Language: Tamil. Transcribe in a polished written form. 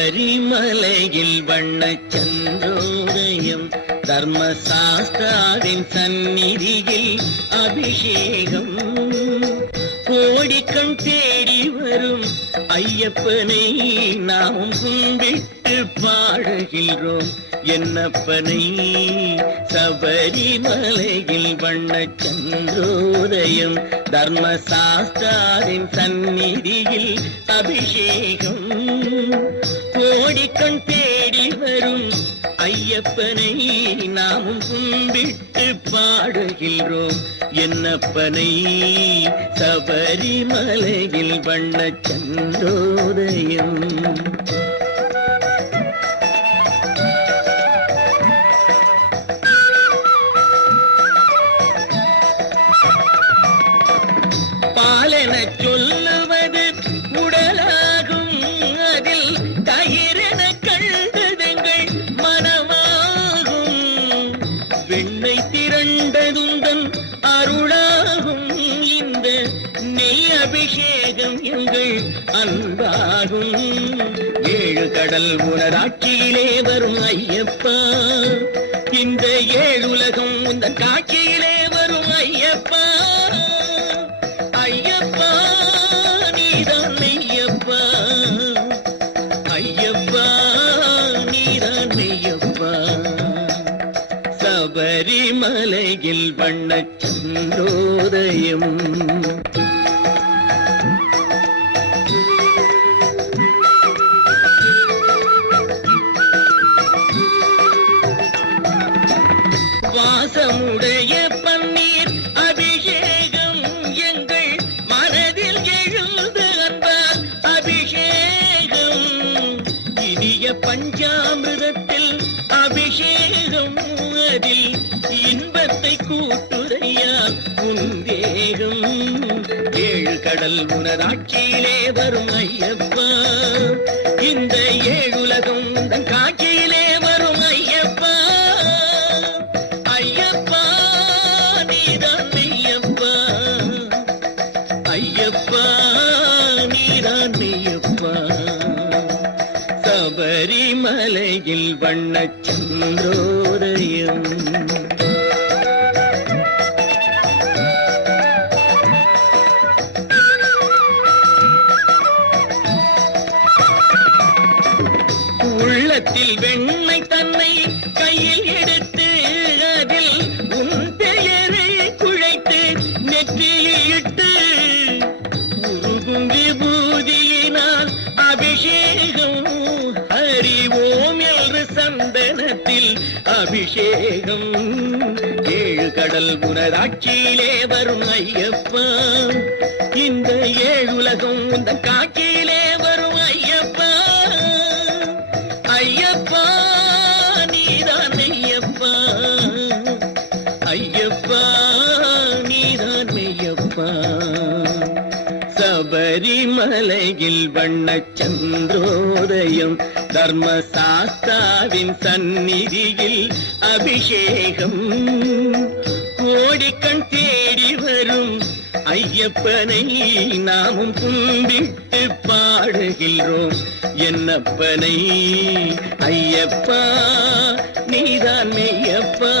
சபரிமலையில் வண்ணச் சந்திரோதயம், தர்மசாஸ்தாவின் சந்நிதியில் அபிஷேகம். கோடிக்கண் தேடி வரும் ஐயப்பனை நாம் கும்பிட்டு பாடுகின்றோம் என்னப்பனை. சபரிமலையில் வண்ணச் சந்திரோதயம், தர்மசாஸ்தாவின் சந்நிதியில் அபிஷேகம். கோடிக்கண் தேடி வரும் ஐயப்பனை நாமும் கும்பிட்டு பாடுகின்றோம் என்னப்பனை. சபரிமலையில் வண்ணச் சந்திரோதயம். பாலென சொல்லுவது உடலாகும், அதில் தயிரென கண்டதெங்கள் மனமாகும். வெண்ணை திரண்டதுந்தன் அருளாகும், இந்த நெய் அபிஷேகம் எங்கள் அன்பாகும். ஏழு கடல் உனராட்சியிலே வரும் ஐயப்பா, இந்த ஏழுலகம் உந்தன் காட்சியிலே வரும் ஐயப்பா. ஐயப்பா நீதான் மெய்யப்பா, ஐயப்பா நீதான் மெய்யப்பா. சபரிமலையில் வண்ணச் சந்திரோதயம். வாசமுடைய பன்னீர் அபிஷேகம் எங்கள் மனதில் எழுந்த அன்பால் அபிஷேகம். இனிய பஞ்சாமிரத்தில் அபிஷேகம், அதில் இன்பத்தை கூட்டுரையா உந்தேகம். ஏழு கடல் உனராட்சியிலே வரும் ஐயப்பா, இந்த ஏழுலகம் உந்தன் காட்சியிலே வரும் ஐயப்பா. ஐயப்பா நீதான் மெய்யப்பா, ஐயப்பா நீதான் மெய்யப்பா. சபரிமலையில் வண்ணச் சந்திரோதயம். உள்ளத்தில் வெண்ணை தன்னை கையில் எடுத்து, அதில் உன் பெயரை குழைத்து நெற்றியில் இட்டு, உருகும் விபூதியினால் அபிஷேகம். ஹரி ஓம் என்று சந்தனத்தில் அபிஷேகம். ஏழு கடல் உனராட்சியிலே வரும் ஐயப்பா, இந்த ஏழுலகம் உந்தன் காட்சியிலே வரும் ஐயப்பா. ஐயப்பா நீதான் மெய்யப்பா, ஐயப்பா நீதான் மெய்யப்பா. சபரிமலையில் வண்ணச் சந்திரோதயம், தர்மசாஸ்தாவின் சந்நிதியில் அபிஷேகம். கோடிக்கண் தேடி வரும் ஐயப்பனை நாமும் கும்பிட்டு பாடுகின்றோம் என்னப்பனை. ஐயப்பா நீதான் மெய்யப்பா.